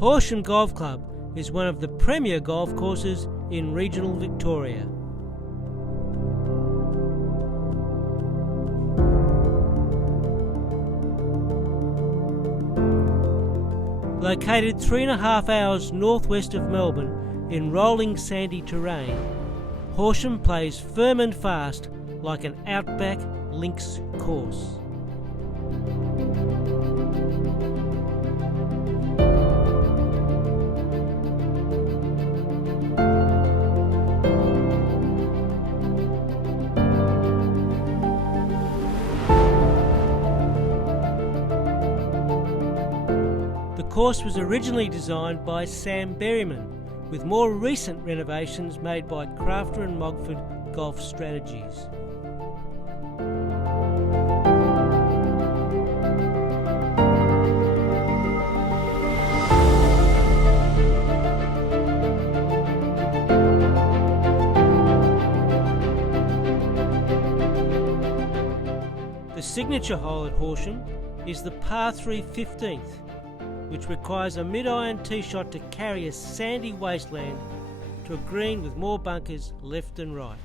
Horsham Golf Club is one of the premier golf courses in regional Victoria. Located 3.5 hours northwest of Melbourne in rolling sandy terrain, Horsham plays firm and fast like an Outback links course. The course was originally designed by Sam Berryman, with more recent renovations made by Crafter and Mogford Golf Strategies. The signature hole at Horsham is the par 3 15th, which requires a mid-iron tee shot to carry a sandy wasteland to a green with more bunkers left and right.